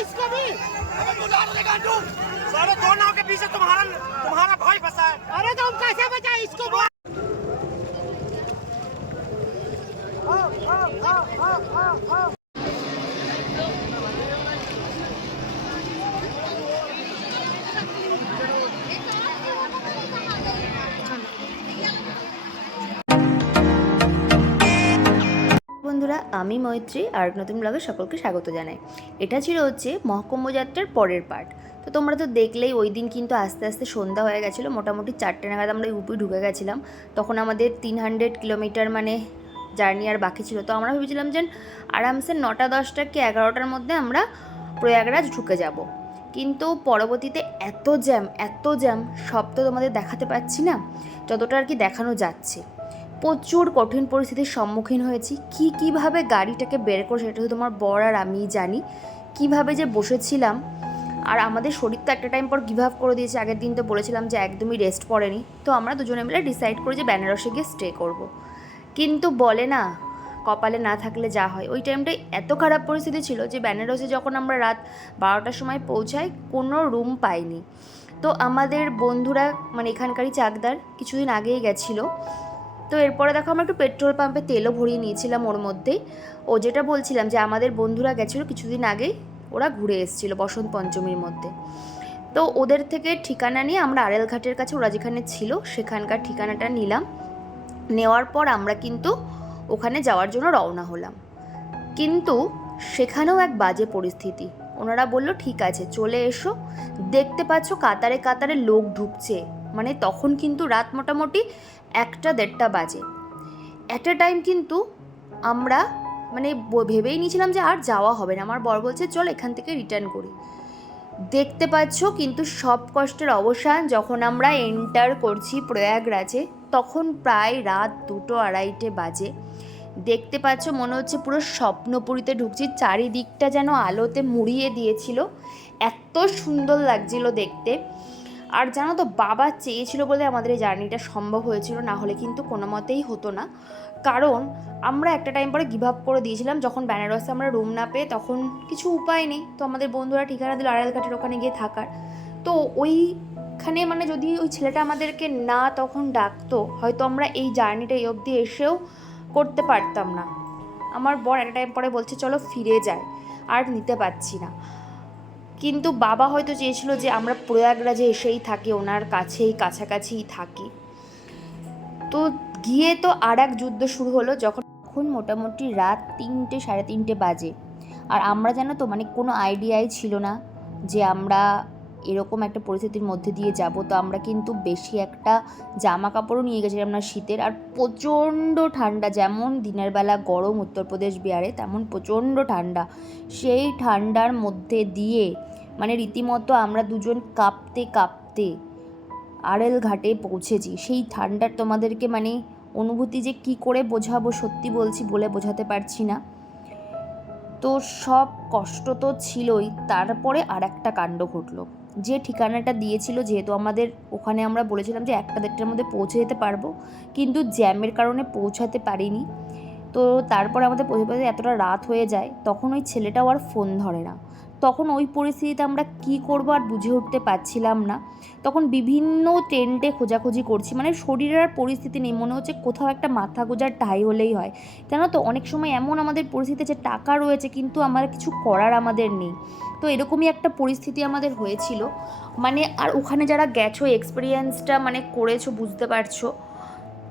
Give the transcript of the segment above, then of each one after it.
इसको भी। सारे दो नाव के पीछे तुम्हारा भाई फंसा है। अरे तो हम कैसे बचाए इसको? বন্ধুরা, আমি মৈত্রী আর নতুন ব্লগে সকলকে স্বাগত জানাই। এটা ছিল হচ্ছে মহকুম্ভ যাত্রার পরের পার্ট। তো তোমরা তো দেখলেই ওই দিন কিন্তু আস্তে আস্তে সন্ধ্যা হয়ে গেছিলো। মোটামুটি 4টে নাগাদ আমরা ইউপি ঢুকে গেছিলাম। তখন আমাদের 300 কিলোমিটার মানে জার্নি আর বাকি ছিল। তো আমরা ভেবেছিলাম যে আরামসে 9টা 10টা কি 11টার মধ্যে আমরা প্রয়াগরাজ ঢুকে যাব। কিন্তু পরবর্তীতে এত জ্যাম সব তো তোমাদের দেখাতে পাচ্ছি না, যতটা আর কি দেখানো যাচ্ছে। প্রচুর কঠিন পরিস্থিতির সম্মুখীন হয়েছি। কীভাবে গাড়িটাকে বের করে সেটা তো তোমার বর আর আমিই জানি। কিভাবে যে বসেছিলাম, আর আমাদের শরীর তো একটা টাইম পর গিভ আপ করে দিয়েছে। আগের দিন তো বলেছিলাম যে একদমই রেস্ট পড়েনি। তো আমরা দুজনে মিলে ডিসাইড করি যে বেনারসে গিয়ে স্টে করব। কিন্তু বলে না, কপালে না থাকলে যা হয়। ওই টাইমটায় এত খারাপ পরিস্থিতি ছিল যে বেনারসে যখন আমরা রাত 12টার সময় পৌঁছাই, কোনো রুম পাইনি। তো আমাদের বন্ধুরা মানে এখানকারই চাকদার কিছুদিন আগেই গেছিলো। তো এরপরে দেখো আমরা একটু পেট্রোল পাম্পে তেলও ভরিয়ে নিয়েছিলাম ওর মধ্যেই। ও যেটা বলছিলাম যে আমাদের বন্ধুরা গেছিলো কিছুদিন আগেই, ওরা ঘুরে এসেছিলো বসন্ত পঞ্চমীর মধ্যে। তো ওদের থেকে ঠিকানা নিয়ে আমরা আড়েল ঘাটের কাছে ওরা যেখানে ছিল সেখানকার ঠিকানাটা নিলাম। নেওয়ার পর আমরা কিন্তু ওখানে যাওয়ার জন্য রওনা হলাম। কিন্তু সেখানেও এক বাজে পরিস্থিতি। ওনারা বলল ঠিক আছে চলে এসো। দেখতে পাচ্ছ কাতারে কাতারে লোক ঢুকছে। মানে তখন কিন্তু রাত মোটামুটি 1টা-1:30 বাজে। অ্যাট এ টাইম কিন্তু আমরা মানে ভেবেই নিয়েছিলাম যে আর যাওয়া হবে না। আমার বর বলছে চল এখান থেকে রিটার্ন করি। দেখতে পাচ্ছ কিন্তু সব কষ্টের অবসান যখন আমরা এন্টার করছি প্রয়াগরাজে, তখন প্রায় রাত 2-2:30 বাজে। দেখতে পাচ্ছ মনে হচ্ছে পুরো স্বপ্নপুরীতে ঢুকছি। চারিদিকটা যেন আলোতে মুড়িয়ে দিয়েছিল, এত সুন্দর লাগছিল দেখতে। আর জানো তো বাবা চেয়েছিল বলে আমাদের এই জার্নিটা সম্ভব হয়েছিল, না হলে কিন্তু কোনো মতেই হতো না। কারণ আমরা একটা টাইম পরে গিভ আপ করে দিয়েছিলাম। যখন বেনারসে আমরা রুম না পেয়ে তখন কিছু উপায় নেই, তো আমাদের বন্ধুরা ঠিকানা দিল আড়াইঘাটের ওখানে গিয়ে থাকার। তো ওইখানে মানে যদি ওই ছেলেটা আমাদেরকে না তখন ডাকতো, হয়তো আমরা এই জার্নিটা এই অবধি এসেও করতে পারতাম না। আমার বর একটা টাইম পরে বলছে চলো ফিরে যাই, আর নিতে পারছি না। কিন্তু বাবা হয়তো চেয়েছিল যে আমরা প্রয়াগরাজে এসেই থাকি, ওনার কাছেই কাছাকাছিই থাকি। তো গিয়ে তো আর এক যুদ্ধ শুরু হলো। যখন মোটামুটি রাত 3-3:30 বাজে। আর আমরা জানো তো মানে কোনো আইডিয়াই ছিল না যে আমরা এরকম একটা পরিস্থিতির মধ্যে দিয়ে যাব। তো আমরা কিন্তু বেশি একটা জামা কাপড়ও নিয়ে গেছিলাম না শীতের। আর প্রচণ্ড ঠান্ডা, যেমন দিনের বেলা গরম উত্তরপ্রদেশ বিহারে, তেমন প্রচণ্ড ঠান্ডা। সেই ঠান্ডার মধ্যে দিয়ে মানে রীতিমতো আমরা দুজন কাঁপতে আড়েল ঘাটে পৌঁছেছি। সেই ঠান্ডার তোমাদেরকে মানে অনুভূতি যে কি করে বোঝাবো, সত্যি বলছি বলে বোঝাতে পারছি না। তো সব কষ্ট তো ছিলই, তারপরে আর একটা কাণ্ড ঘটলো। যে ঠিকানাটা দিয়েছিল, যেহেতু আমাদের ওখানে আমরা বলেছিলাম যে 1টা-1:30টার মধ্যে পৌঁছে যেতে পারবো, কিন্তু জ্যামের কারণে পৌঁছাতে পারিনি। তো তারপরে আমাদের পৌঁছাতে এতটা রাত হয়ে যায়, তখন ওই ছেলেটাও আর ফোন ধরে না। তখন ওই পরিস্থিতিতে আমরা কি করব আর বুঝে উঠতে পারছিলাম না। তখন বিভিন্ন টেন্টে খোঁজাখুঁজি করছি, মানে শরীরের আর পরিস্থিতি নেই, মনে হচ্ছে কোথাও একটা মাথা গোঁজার ঠাঁই হলেই হয়। জানো তো অনেক সময় এমন আমাদের পরিস্থিতি যে টাকা রয়েছে কিন্তু আমার কিছু করার আমাদের নেই। তো এরকমই একটা পরিস্থিতি আমাদের হয়েছিল। মানে আর ওখানে যারা গেছো এক্সপিরিয়েন্সটা মানে করেছো বুঝতে পারছো।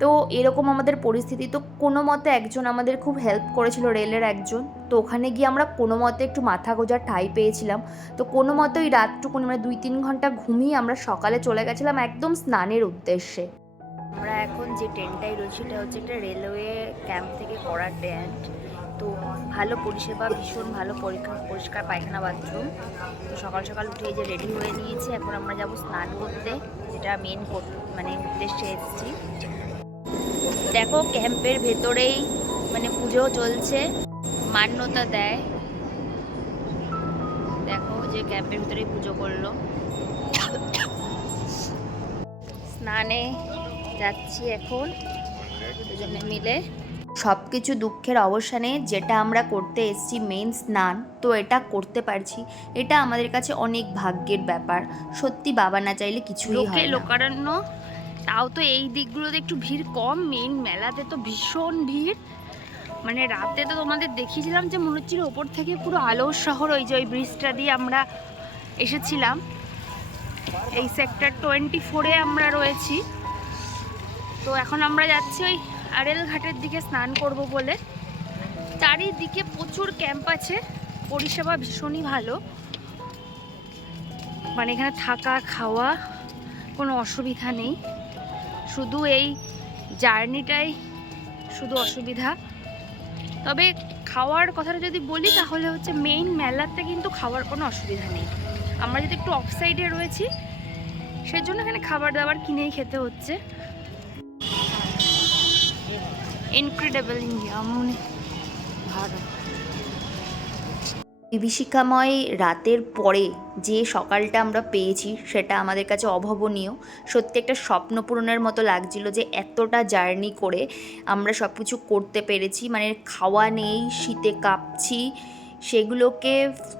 তো এরকম আমাদের পরিস্থিতি। তো কোনো মতে একজন আমাদের খুব হেল্প করেছিল, রেলের একজন। তো ওখানে গিয়ে আমরা কোনো মতে একটু মাথা গোঁজার ঠাঁই পেয়েছিলাম। তো কোনো মতে ওই রাতটুকুনি মানে 2-3 ঘন্টা ঘুমিয়ে আমরা সকালে চলে গেছিলাম একদম স্নানের উদ্দেশ্যে। আমরা এখন যে টেন্টটাই রয়েছে এটা হচ্ছে একটা রেলওয়ে ক্যাম্প থেকে করা টেন্ট। তো ভালো পরিষেবা, ভীষণ ভালো পরিষ্কার পায়খানা বাথরুম। তো সকাল সকাল উঠে যে রেডি হয়ে নিয়েছি, এখন আমরা যাব স্নান করতে, যেটা মেন মানে উদ্দেশ্যে এসেছি। দেখো ক্যাম্পের ভেতরেই মানে পুজো চলছে, মান্যতা দেয়। দেখো যে ক্যাম্পের ভেতরেই পুজো করলো। স্নানে যাচ্ছি এখন দুজনে মিলে। সব কিছু দুঃখের অবসানে যেটা আমরা করতে এসেছি মেন স্নান, তো এটা করতে পারছি, এটা আমাদের কাছে অনেক ভাগ্যের ব্যাপার। সত্যি বাবা না চাইলে কিছুই হয় না। লোকারণ্য, তাও তো এই দিকগুলোতে একটু ভিড় কম, মেন মেলাতে তো ভীষণ ভিড়। মানে রাতে তো তোমাদের দেখিয়েছিলাম যে মনে হচ্ছিল ওপর থেকে পুরো আলোর শহর, ওই যে ওই ব্রিজটা দিয়ে আমরা এসেছিলাম। এই সেক্টর 24-এ আমরা রয়েছি। তো এখন আমরা যাচ্ছি ওই আড়েল ঘাটের দিকে স্নান করব বলে। চারিদিকে প্রচুর ক্যাম্প আছে, পরিষেবা ভীষণই ভালো। মানে এখানে থাকা খাওয়া কোনো অসুবিধা নেই, শুধু এই জার্নিটাই শুধু অসুবিধা। তবে খাওয়ার কথাটা যদি বলি তাহলে হচ্ছে মেইন মেলাতে কিন্তু খাওয়ার কোনো অসুবিধা নেই। আমরা যদি একটু অফ সাইডে রয়েছি সেজন্য এখানে খাবার দাবার কিনেই খেতে হচ্ছে। ইনক্রেডিবল ইন্ডিয়া, মনে ভালো। বিভীষিকাময় রাতের পরে যে সকালটা আমরা পেয়েছি সেটা আমাদের কাছে অভাবনীয়। সত্যি একটা স্বপ্ন পূরণের মতো লাগছিল যে এতটা জার্নি করে আমরা সব কিছু করতে পেরেছি। মানে খাওয়া নেই, শীতে কাঁপছি, সেগুলোকে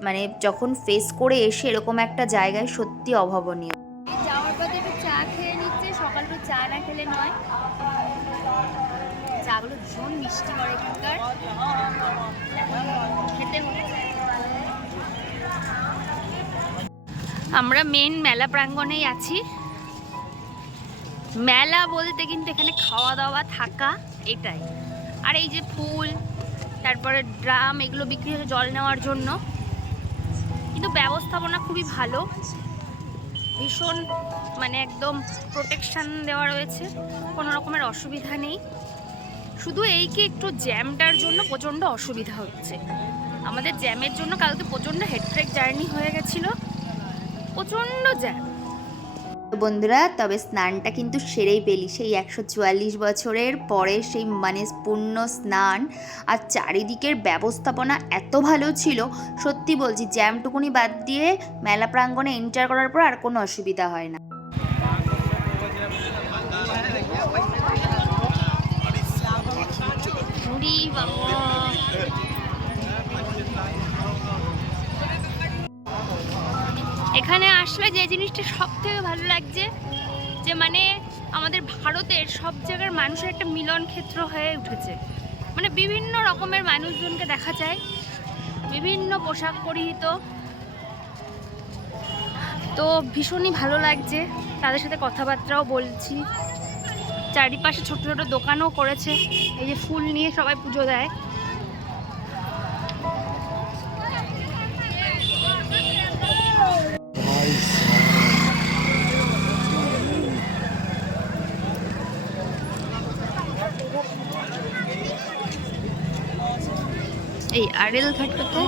মানে যখন ফেস করে এসে এরকম একটা জায়গায় সত্যি অভাবনীয়। যাওয়ার পথে একটু চা খেয়ে নিচ্ছে, সকালটা চা না খেলে নয়। চাগুলো ভীষণ মিষ্টি করে এখানকার, খেতে মনে চায়। আমরা মেন মেলা প্রাঙ্গণেই আছি। মেলা বলতে কিন্তু এখানে খাওয়া দাওয়া থাকা এটাই, আর এই যে ফুল, তারপরে ড্রাম, এগুলো বিক্রি হচ্ছে জল নেওয়ার জন্য। কিন্তু ব্যবস্থাপনা খুবই ভালো, ভীষণ মানে একদম প্রোটেকশন দেওয়া রয়েছে, কোনো রকমের অসুবিধা নেই। শুধু এই কি একটু জ্যামটার জন্য প্রচণ্ড অসুবিধা হচ্ছে। আমাদের জ্যামের জন্য কালকে প্রচণ্ড হেডট্রেক জার্নি হয়ে গেছিলো, প্রচণ্ড জ্যাম। বন্ধুরা, তবে স্নানটা কিন্তু সেরেই পেলি, সেই 144 বছরের পরে সেই মানে পূর্ণ স্নান। আর চারিদিকের ব্যবস্থাপনা এত ভালো ছিল, সত্যি বলছি, জ্যামটুকুনি বাদ দিয়ে মেলা প্রাঙ্গণে এন্টার করার পর আর কোনো অসুবিধা হয় না। এখানে আসলে যে জিনিসটা সব থেকে ভালো লাগছে যে মানে আমাদের ভারতের সব জায়গার মানুষের একটা মিলন ক্ষেত্র হয়ে উঠেছে। মানে বিভিন্ন রকমের মানুষজনকে দেখা যায়, বিভিন্ন পোশাক পরিহিত, তো ভীষণই ভালো লাগছে। তাদের সাথে কথাবার্তাও বলছি। চারিপাশে ছোট ছোট দোকানও করেছে, এই যে ফুল নিয়ে সবাই পুজো দেয়। এই আড়েল ঘাটটাতে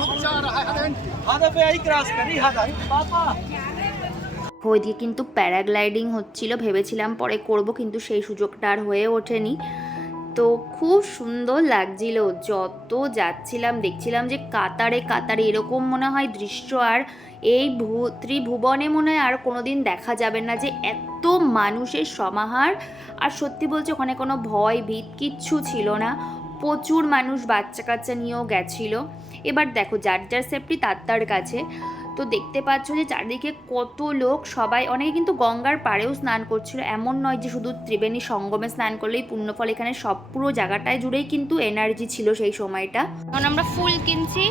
ওইদিকে কিন্তু প্যারাগ্লাইডিং হচ্ছিল, ভেবেছিলাম পরে করব, কিন্তু সেই সুযোগটা আর হয়ে ওঠেনি। তো খুব সুন্দর লাগছিল, যত যাচ্ছিলাম দেখছিলাম যে কাতারে কাতারে এরকম মনে হয় দৃশ্য আর এই ত্রিভুবনে মনে হয় আর কোনো দিন দেখা যাবে না, যে এত মানুষের সমাহার। আর সত্যি বলছি ওখানে কোনো ভয় ভীত কিচ্ছু ছিল না, প্রচুর মানুষ বাচ্চা কাচ্চা নিয়েও গেছিলো। এবার দেখো যার যার সেফটি তার কাছে। তো দেখতে পাচ্ছ যে চারিদিকে কত লোক, সবাই, অনেকে কিন্তু গঙ্গার পাড়েও স্নান করছিল। এমন নয় যে শুধু ত্রিবেণী সঙ্গমে স্নান করলেই পুণ্যফল, এখানে সব পুরো জায়গাটায় জুড়েই কিন্তু এনার্জি ছিল সেই সময়টা। এখন আমরা ফুল কিনছি,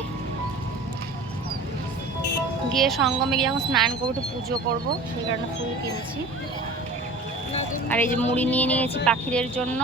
গিয়ে সঙ্গমে গিয়ে এখন স্নান করবো, একটু পুজো করবো, সেই কারণে ফুল কিনছি। আর এই যে মুড়ি নিয়ে নিয়েছি পাখিদের জন্য।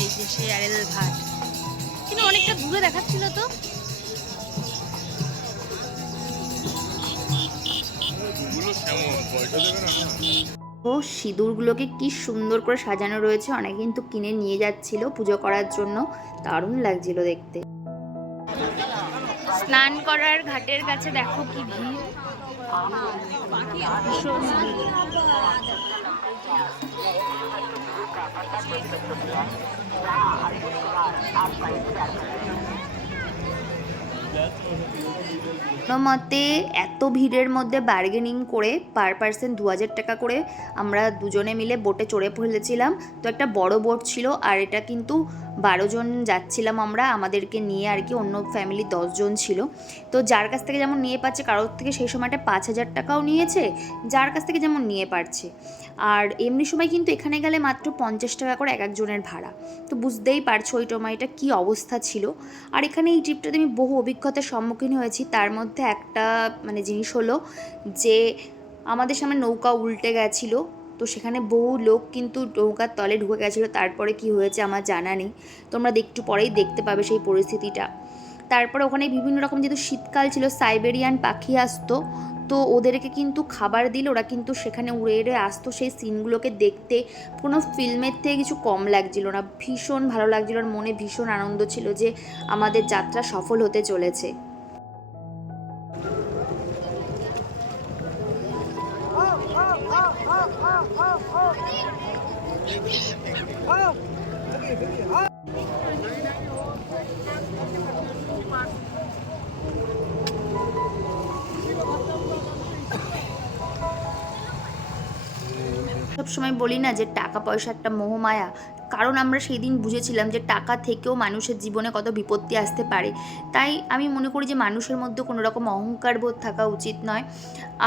এই যে সেই আড়েল ঘাট। ও সিঁদুরগুলোকে কি সুন্দর করে সাজানো রয়েছে, অনেকে কিন্তু কিনে নিয়ে যাচ্ছিল পুজো করার জন্য। দারুণ লাগছিল দেখতে। স্নান করার ঘাটের কাছে দেখো কি ভিড়, ভীষণ ভিড়। কোনো মতে এত ভিড়ের মধ্যে বার্গেনিং করে পার পার্সন 2000 টাকা করে আমরা দুজনে মিলে বোটে চড়ে ফেলেছিলাম। তো একটা বড় বোট ছিল, আর এটা কিন্তু 12 জন যাচ্ছিলাম আমরা, আমাদেরকে নিয়ে আর কি। অন্য ফ্যামিলি 10 জন ছিল। তো যার কাছ থেকে যেমন নিয়ে পাচ্ছে, কারোর থেকে সেই সময়টা 5000 টাকাও নিয়েছে, যার কাছ থেকে যেমন নিয়ে পারছে। আর এমনি সময় কিন্তু এখানে গেলে মাত্র 50 টাকা করে এক একজনের ভাড়া। তো বুঝতেই পারছো ওই সময়টা কী অবস্থা ছিল। আর এখানে এই ট্রিপটাতে আমি বহু অভিজ্ঞতার সম্মুখীন হয়েছি। তার মধ্যে একটা জিনিস হলো যে আমাদের সামনে নৌকা উল্টে গেছিলো। তো সেখানে বহু লোক কিন্তু নৌকার তলে ঢুকে গেছিলো। তারপরে কি হয়েছে আমার জানা নেই, তোমরা একটু পরেই দেখতে পাবে সেই পরিস্থিতিটা। তারপরে ওখানে বিভিন্ন রকম, যেহেতু শীতকাল ছিল, সাইবেরিয়ান পাখি আসতো। তো ওদেরকে কিন্তু খাবার দিলে ওরা কিন্তু সেখানে উড়ে উড়ে আসতো। সেই সিনগুলোকে দেখতে কোনো ফিল্মের থেকে কিছু কম লাগছিল না, ভীষণ ভালো লাগছিল। আর মনে ভীষণ আনন্দ ছিল যে আমাদের যাত্রা সফল হতে চলেছে। সবসময় বলি না যে টাকা পয়সা একটা মোহমায়া, কারণ আমরা সেই দিন বুঝেছিলাম যে টাকা থেকেও মানুষের জীবনে কত বিপত্তি আসতে পারে। তাই আমি মনে করি যে মানুষের মধ্যে কোনো রকম অহংকার বোধ থাকা উচিত নয়।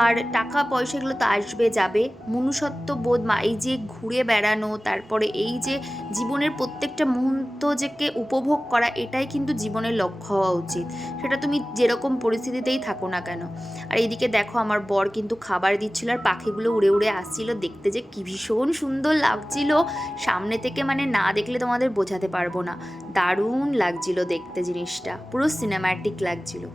আর টাকা পয়সা এগুলো তো আসবে যাবে, মনুষ্যত্ব বোধ, এই যে ঘুরে বেড়ানো, তারপরে এই যে জীবনের প্রত্যেকটা মুহূর্ত যেকে উপভোগ করা, এটাই কিন্তু জীবনের লক্ষ্য হওয়া উচিত, সেটা তুমি যেরকম পরিস্থিতিতেই থাকো না কেন। আর এইদিকে দেখো আমার বর কিন্তু খাবার দিচ্ছিল, আর পাখিগুলো উড়ে উড়ে আসছিল, দেখতে যে কি ভীষণ সুন্দর লাগছিল। সামনে থেকে না দেখলে তোমাদের বোঝাতে পারবো না, দারুণ লাগছিল দেখতে, জিনিসটা পুরো সিনেম্যাটিক লাগছিল।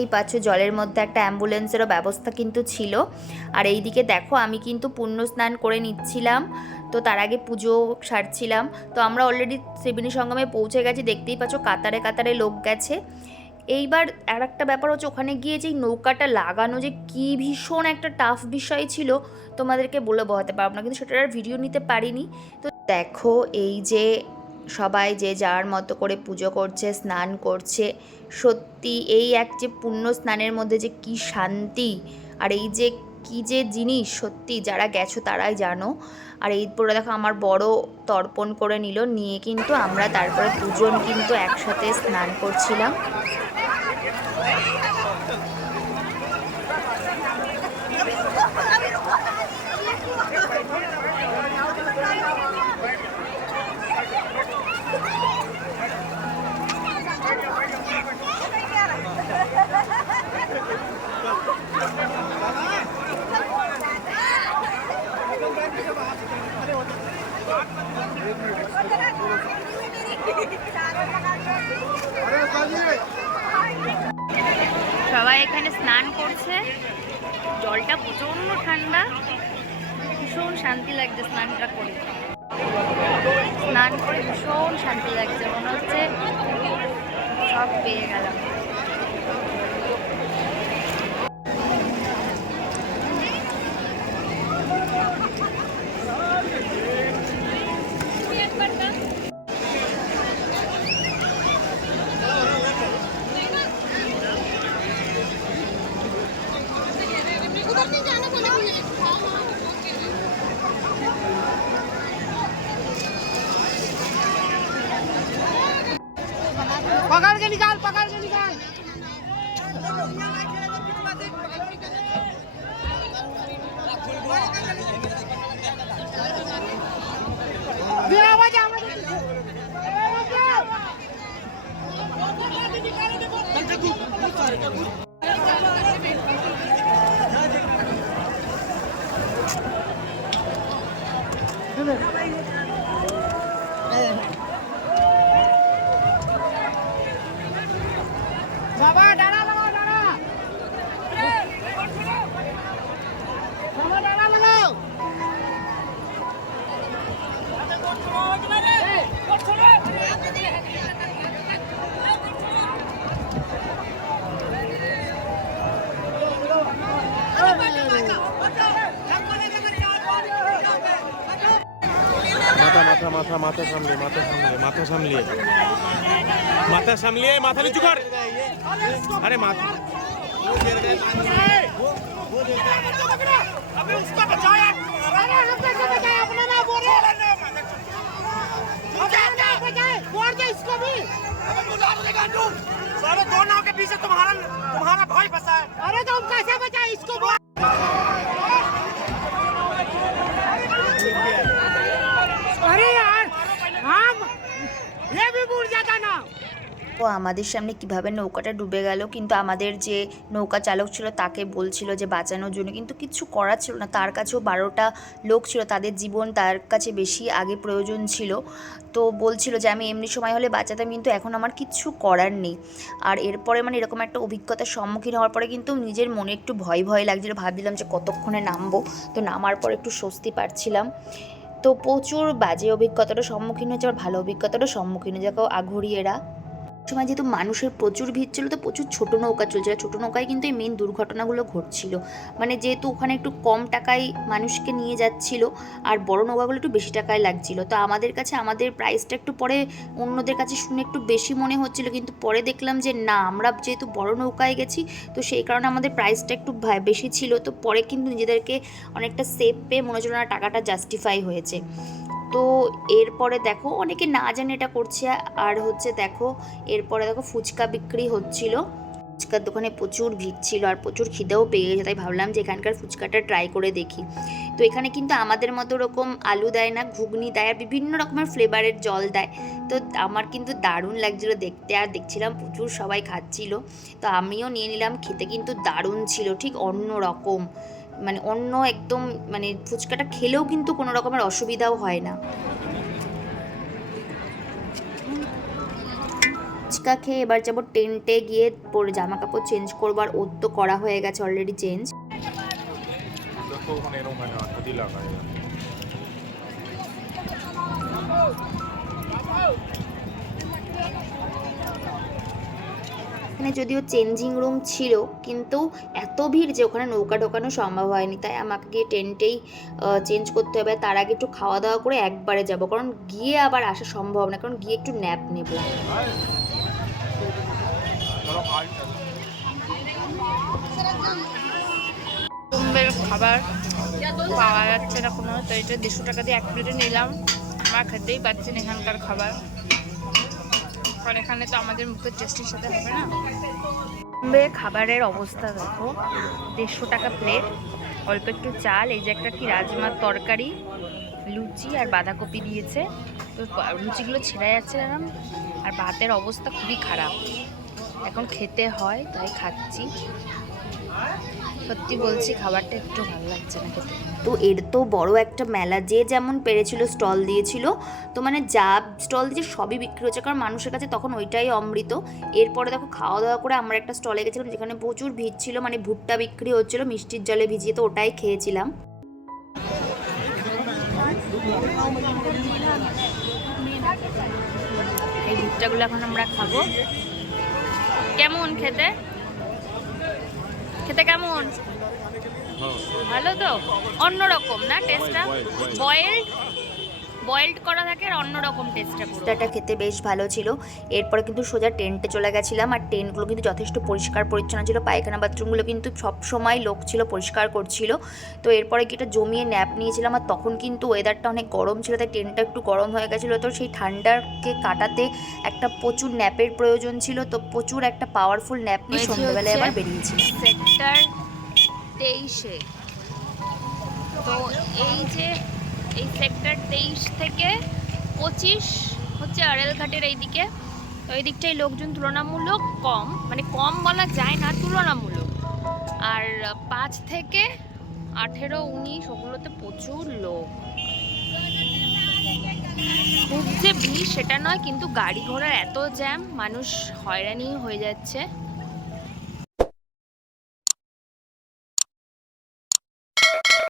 এই পাচ্ছ জলের মধ্যে একটা অ্যাম্বুলেন্সেরও ব্যবস্থা কিন্তু ছিল। আর এইদিকে দেখো আমি কিন্তু পুণ্য স্নান করে নিচ্ছিলাম, তো তার আগে পুজো সারছিলাম। তো আমরা অলরেডি ত্রিবেণী সঙ্গমে পৌঁছে গেছি, দেখতেই পাচ্ছ কাতারে কাতারে লোক গেছে। এইবার আর একটা ব্যাপার হচ্ছে, ওখানে গিয়ে যে নৌকাটা লাগানো যে কী ভীষণ একটা টাফ বিষয় ছিল, তোমাদেরকে বলে বোঝাতে পারবো না, কিন্তু সেটার আর ভিডিও নিতে পারিনি। তো দেখো এই যে সবাই যে যার মতো করে পুজো করছে, স্নান করছে, সত্যি এই এক যে পুণ্য স্নানের মধ্যে যে কি শান্তি, আর এই যে কি যে জিনিস, সত্যি যারা গেছো তারাই জানো। আর এরপরে দেখো আমার বড় তর্পণ করে নিয়ে কিন্তু আমরা তারপরে দুজন কিন্তু একসাথে স্নান করছিলাম। সবাই এখানে স্নান করছে, জলটা প্রচন্ড ঠান্ডা, ভীষণ শান্তি লাগছে স্নানটা করে। স্নান করে ভীষণ শান্তি লাগছে, মনে হচ্ছে সব পেয়ে গেলাম। पकड़ के निकाल, पकड़ के निकाल। बाबा डाला लगाओ, डाला बाबा डाला लगाओ। মাথা মাথা মাথা সামলে মাথা সামলে মাথা সামলিয়ে মাথা সামলিয়ে মাথা নিচু কর আরে মাথা अबे उसको बचाया, अरे हमने को बचाया, अपना ना बोल रहे बचाए, बोल दे इसको भी। अबे तू डाल देगा तू, सारे दो नाव के पीछे तुम्हारा भाई फंसा है। अरे तो हम कैसे बचाए इसको बोल। अरे यार हम ये भी भूल जाता ना। তো আমাদের সামনে কিভাবে নৌকাটা ডুবে গেল, কিন্তু আমাদের যে নৌকা চালক ছিল তাকে বলছিল যে বাঁচানোর জন্য, কিন্তু কিছু করার ছিল না। তার কাছেও 12টা লোক ছিল, তাদের জীবন তার কাছে বেশি আগে প্রয়োজন ছিল। তো বলছিল যে আমি এমনি সময় হলে বাঁচাতাম, কিন্তু এখন আমার কিচ্ছু করার নেই। আর এরপরে মানে এরকম একটা অভিজ্ঞতার সম্মুখীন হওয়ার পরে কিন্তু নিজের মনে একটু ভয় ভয় লাগছিল। ভাবছিলাম যে কতক্ষণে নামবো, তো নামার পর একটু স্বস্তি পাচ্ছিলাম। তো প্রচুর বাজে অভিজ্ঞতারও সম্মুখীন হয়েছে, আবার ভালো অভিজ্ঞতারও সম্মুখীন হয়েছে। আঘুরিয়েরা সময় যেহেতু মানুষের প্রচুর ভিড় ছিল, তো প্রচুর ছোটো নৌকা চলছিল। ছোটো নৌকায় কিন্তু এই মেন দুর্ঘটনাগুলো ঘটছিল। মানে যেহেতু ওখানে একটু কম টাকায় মানুষকে নিয়ে যাচ্ছিল, আর বড় নৌকাগুলো একটু বেশি টাকায় লাগছিল। তো আমাদের কাছে আমাদের প্রাইসটা একটু পরে অন্যদের কাছে শুনে একটু বেশি মনে হচ্ছিল, কিন্তু পরে দেখলাম যে না, আমরা যেহেতু বড় নৌকায় গেছি, তো সেই কারণে আমাদের প্রাইসটা একটু বেশি ছিল। তো পরে কিন্তু নিজেদেরকে অনেকটা সেফ পেয়ে মনে হচ্ছিল না টাকাটা জাস্টিফাই হয়েছে। তো এরপরে দেখো অনেকে না জানে এটা করছে। আর হচ্ছে দেখো এরপরে দেখো ফুচকা বিক্রি হচ্ছিল। ফুচকার দোকানে প্রচুর ভিড় ছিল আর প্রচুর খিদেও পেয়ে গেছে, তাই ভাবলাম যে এখানকার ফুচকাটা ট্রাই করে দেখি। তো এখানে কিন্তু আমাদের মতো রকম আলু দেয় না, ঘুগনি দেয় আর বিভিন্ন রকমের ফ্লেভারের জল দেয়। তো আমার কিন্তু দারুণ লাগছিল দেখতে, আর দেখছিলাম প্রচুর সবাই খাচ্ছিল, তো আমিও নিয়ে নিলাম। খেতে কিন্তু দারুণ ছিল, ঠিক অন্য রকম, মানে অন্য একদম, মানে ফুচকাটা খেলেও কিন্তু কোনো রকমের অসুবিধাও হয় না। ফুচকা খেয়ে এবার যাবো টেন্টে গিয়ে পরে জামা কাপড় চেঞ্জ করবো। আর ওর তো করা হয়ে গেছে অলরেডি চেঞ্জ। এখানে যদিও চেঞ্জিং রুম ছিল, কিন্তু এত ভিড় যে ওখানে নৌকা ঢোকানো সম্ভব হয়নি, তাই আমাকে গিয়ে টেন্টেই চেঞ্জ করতে হবে। তার আগে একটু খাওয়া দাওয়া করে একবারে যাব, কারণ গিয়ে আবার আসা সম্ভব না, কারণ গিয়ে একটু ন্যাপ নেব। কুম্বের খাবার পাওয়া যাচ্ছে না কোনো, তো এটা 150 টাকা দিয়ে 1 প্লেটে নিলাম। আমার খেতেই পাচ্ছি না এখানকার খাবার, কারণ এখানে তো আমাদের মুখের টেস্টের সাথে হবে না। কুম্বের খাবারের অবস্থা দেখো, 150 টাকা প্লেট, অল্প একটু চাল, এই যে একটা কি রাজমার তরকারি, লুচি আর বাঁধাকপি দিয়েছে। তো লুচিগুলো ছেড়ে যাচ্ছে এরকম, আর ভাতের অবস্থা খুবই খারাপ। এখন খেতে হয় তাই খাচ্ছি। সত্যি বলছি খাবারটা একটু ভালো লাগছে না খেতে। তো এর তো বড় একটা মেলা, যে যেমন পেরেছিল স্টল দিয়েছিল। তো মানে যা স্টল দিয়েছে সবই বিক্রি হচ্ছে, কারণ মানুষের কাছে তখন ওইটাই অমৃত। এরপরে দেখো খাওয়া দাওয়া করে আমরা একটা স্টলে গেছিলাম যেখানে প্রচুর ভিড় ছিল, মানে ভুট্টা বিক্রি হচ্ছিল মিষ্টির জলে ভিজিয়ে, তো ওটাই খেয়েছিলাম। এই ভুট্টাগুলো এখন আমরা খাবো। কেমন খেতে? খেতে কেমন? ভালো তো, অন্যরকম না টেস্টটা? বয়েলড বয়েলড করা থাকে আর অন্যরকম টেস্টটা পুরো। পিৎজাটা খেতে বেশ ভালো ছিল। এরপরে কিন্তু সোজা টেন্টে চলে গেছিলাম, আর টেন্টগুলো কিন্তু যথেষ্ট পরিষ্কার পরিচ্ছন্ন ছিল, পায়খানা বাথরুমগুলো কিন্তু সব সময় লোক ছিল, পরিষ্কার করছিল। তো এরপরে কি একটা জমিয়ে ন্যাপ নিয়েছিলাম, আর তখন কিন্তু ওয়েদারটা অনেক গরম ছিল, তাই টেন্টটা একটু গরম হয়ে গেছিলো। তো সেই ঠান্ডাকে কাটাতে একটা প্রচুর ন্যাপের প্রয়োজন ছিল, তো প্রচুর একটা পাওয়ারফুল ন্যাপ নিয়ে হয়েছে সন্ধ্যেবেলায় হচ্ছে আবার বেরিয়েছিলাম। সেক্টর 23-এ। তো এই যে এই সেক্টর 23 থেকে 25 হচ্ছে আড়েল ঘাটের এইদিকে। তো এই দিকটাই লোকজন তুলনামূলক কম, মানে কম বলা যায় না, তুলনামূলক। আর 5 থেকে 18, 19 ওগুলোতে প্রচুর লোক। খুব যে ভিড় সেটা নয়, কিন্তু গাড়ি ঘোড়ার এত জ্যাম, মানুষ হয়রানি হয়ে যাচ্ছে।